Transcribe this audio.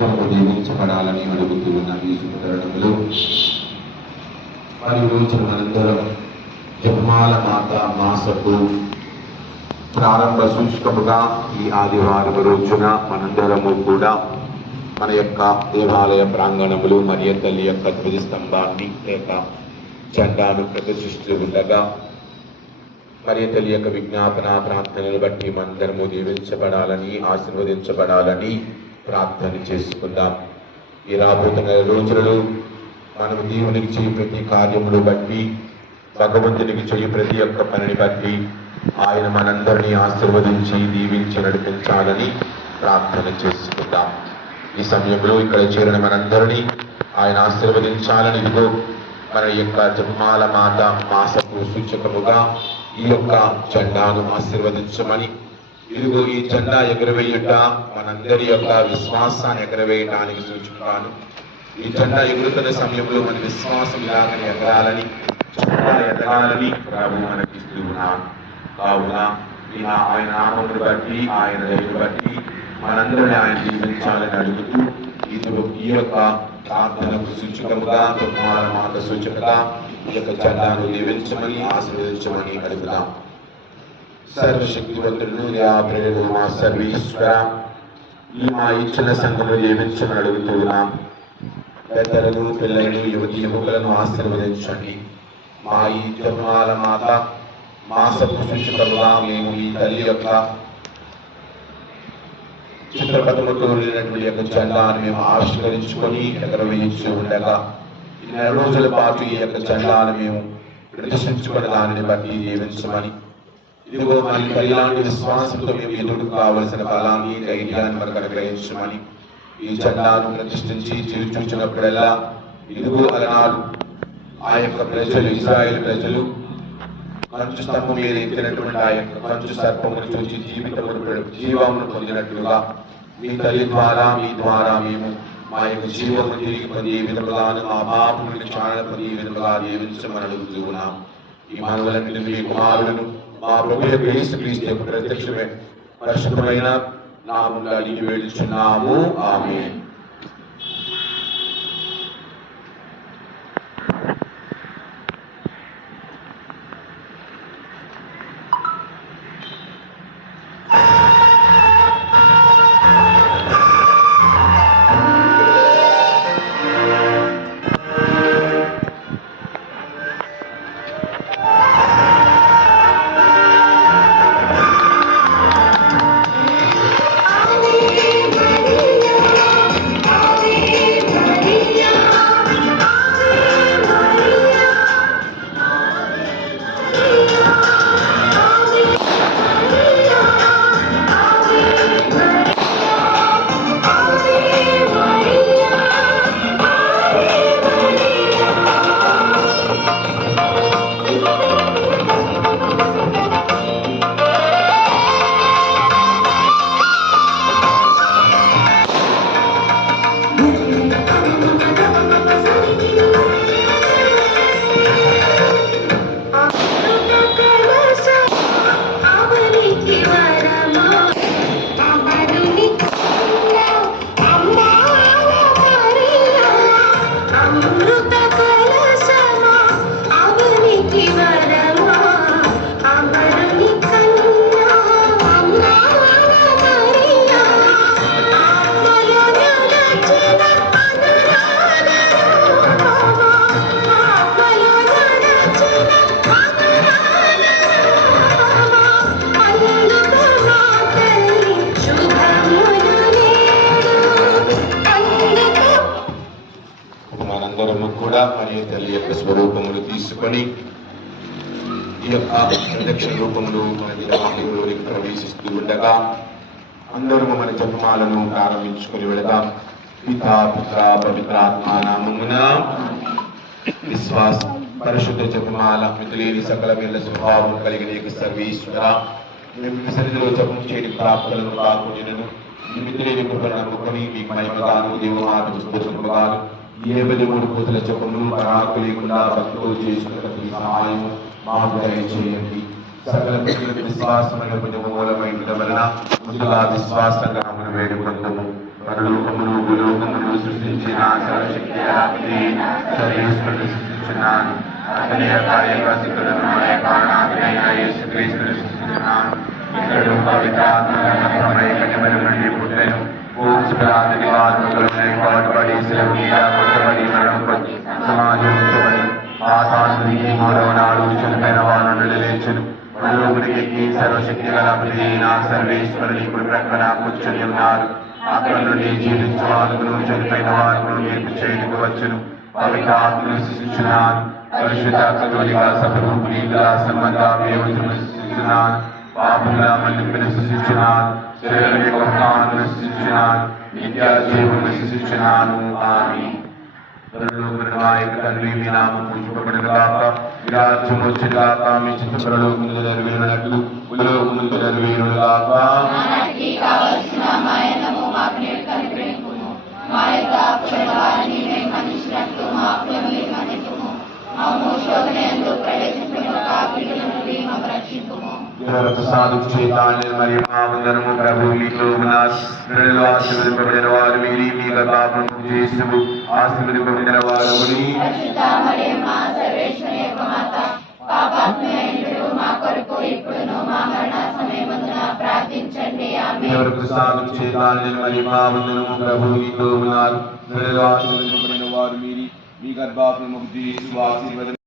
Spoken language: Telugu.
నిరంతరము దీవించబడాలని అడుగుతూ ఈ శుభతరుణంలో మరి రోజు మనందరం జపమాల మాత మాసపు ప్రారంభ సూచకముగా ఈ ఆదివారం రోజున మనందరము కూడా మన యొక్క దేవాలయ ప్రాంగణములు మరియ తల్లి యొక్క ధ్వజ స్తంభాన్ని లేక జెండాను ప్రదర్శిస్తూ ఉండగా మరియ తల్లి యొక్క విజ్ఞాపన ప్రార్థనలు బట్టి మనందరము దీవించబడాలని ఆశీర్వదించబడాలని ప్రార్థన చేసుకుందాం. ఈ రాబోతున్న రోజులలో మనము దేవునికి చేయి ప్రతి కార్యములు బట్టి భగవంతునికి చేయి ప్రతి ఒక్క పనిని బట్టి ఆయన మనందరినీ ఆశీర్వదించి దీవించి నడిపించాలని ప్రార్థన చేసుకుందాం. ఈ సమయంలో ఇక్కడ చేరిన మనందరినీ ఆయన ఆశీర్వదించాలని ఇదిగో మన యొక్క జన్మాల మాత మాసపు సూచకముగా ఈ యొక్క జెండాను ఆశీర్వదించమని ఇదిగో ఈ జెండా ఎగురవేయుట మనందరి యొక్క విశ్వాసాన్ని ఎగరవేయడానికి సూచిస్తాను. ఈ జెండా ఎగురుతున్న సమయంలో మన విశ్వాసం ఇలాగని ఎగరాలని జెండా ఎదగాలని ప్రభు మనకిస్తూ ఉన్నాను కావున ఆయన నామమును బట్టి ఆయన దయను బట్టి మనందరినీ ఆయన జీవించాలని అడుగుతూ ఇది ఈ యొక్క ప్రార్థనకు సూచకముగా తుమాల మాత సూచకగా ఈ యొక్క జెండాను దీవించమని ఆశీర్వదించమని అడుగుదాం. సర్వశక్తివంతుడు ప్రేరుడు మా సర్వీశ్వర. ఈ మా ఇచ్చిన సంఘము దీవించమని అడుగుతున్నాం. పెద్దలను పిల్లలను యువతి యువకులను ఆశీర్వదించండి. మా ఈ తిరుమల మాత మాసపు సూచకముగా మేము ఈ తల్లి యొక్క చిత్రపటముతో వెళ్ళినటువంటి యొక్క జెండాను మేము ఆవిష్కరించుకొని ఎగరవేయించి ఉండగా నెల రోజుల పాటు ఈ యొక్క జెండాను మేము ప్రదర్శించుకుని దానిని బట్టి జీవించమని ఇదిగో మరి ఇలాంటి విశ్వాసంతో మేము ఎదురు కావలసిన బలాన్ని ధైర్యాన్ని మనకు అనుగ్రహించమని ఈ జెండాను ప్రతిష్ఠించి చూచినప్పుడల్లా ఇదిగో అలనాడు ఆ యొక్క ప్రజలు ఇజ్రాయెల్ ప్రజలు కంచు స్తంభం మీద ఎక్కినటువంటి ఆ యొక్క కంచు సర్పమును చూసి జీవితమును జీవమును పొందినట్లుగా మీ తల్లి ద్వారా మీ ద్వారా మేము మా యొక్క జీవము తిరిగి పొంది ఏ విధంగా మా పాపములను క్షాణ పొంది ఏ విధముగా దీవించమని అడుగుతూ ఉన్నాం. ఈ మనవులన్నింటినీ మీ కుమారులను మా ప్రభు యొక్క యేసుక్రీస్తు యొక్క ప్రత్యక్షమే. పరిశుద్ధమైన నామంగా అడిగి వేడుచున్నాము. ఆమె మరియు తల్లి యొక్క స్వరూపములు తీసుకొని ఈ యొక్క ప్రత్యక్ష రూపములు మన దినవాహిలోనికి ప్రవేశిస్తూ ఉండగా అందరూ మన జపమాలను ప్రారంభించుకొని వెళదాం. పితా పుత్ర పవిత్రాత్మ నామమున విశ్వాస పరిశుద్ధ జపమాల మితులేని సకల మీద స్వభావం కలిగిన యొక్క సర్వేశ్వర మేము మీ సన్నిధిలో జపం చేయని ప్రాప్తులను కాకుండా ఈ మితులేని కృపను నమ్ముకొని మీకు మహిమగాను దేవమాత పుస్తకముగాను ఏ మూడు పూతల జపములు పరాకు లేకుండా భక్తులు చేసుకున్న ప్రతి సహాయం మాకు దయచేయండి. సకల ప్రజలకు విశ్వాసమైన మూలమైన వలన ముందుగా విశ్వాసంగా మనం వేడుకుంటాము పరలోకమును భూలోకమును సృష్టించిన సర్వశక్తి సర్వేశ్వరుడు సృష్టించున్నాను అతని యొక్క ఏకసుకులను మన యొక్క నాథుడైన యేసుక్రీస్తుని సృష్టించున్నాను ఇతడు పవిత్రాత్మకమై కనిమలు పూర్చురాదని ఆత్మకులై పాటుపడి మీద కొట్టబడి మరణం సమాజం ఉంచబడి మూడవ నాడు చనిపోయిన వారు సర్వశక్తి గల అయిన సర్వేశ్వరుని ఇప్పుడు ప్రక్కన కూర్చొని ఉన్నారు అక్కడ నుండి జీవించు చనిపోయిన వారును మీకు చేయడానికి వచ్చును పవిత్ర ఆత్మను సృష్టించున్నాను పరిశుద్ధ కథోలిక సభను ప్రియుల సంబంధ వ్యవస్థను సృష్టించున్నాను పాపముల మన్నింపును సృష్టించున్నాను శరీరం యొక్క నిశ్చించినాను సృష్టించున్నాను నిత్య జీవులను సృష్టించున్నాను ఆమె పరలోకమున మా మీ నామం ముందు నెరవేరునట్లు ప్రసాదం చేతాన్ని మరియు మా వందనము ప్రభు మీతో ఉన్నారు ఆశీర్వదింపబడిన వారు మీరి మీ గర్భాపం చేసు ఆశీర్వదింపబడిన వారు పరిశుద్ధ మరియమ్మ సర్వేశ్వరి యొక్క మాత పాపాత్మయందు మా కొరకు ఇప్పుడును మా మరణ సమయమందున ప్రార్థించండి ఆమె దేవుడు ప్రసాదం చేతాన్ని మరియు మా వందనము ప్రభు మీతో ఉన్నారు ఆశీర్వదింపబడిన వారు మీరి మీ గర్భాపం చేసు ఆశీర్వదం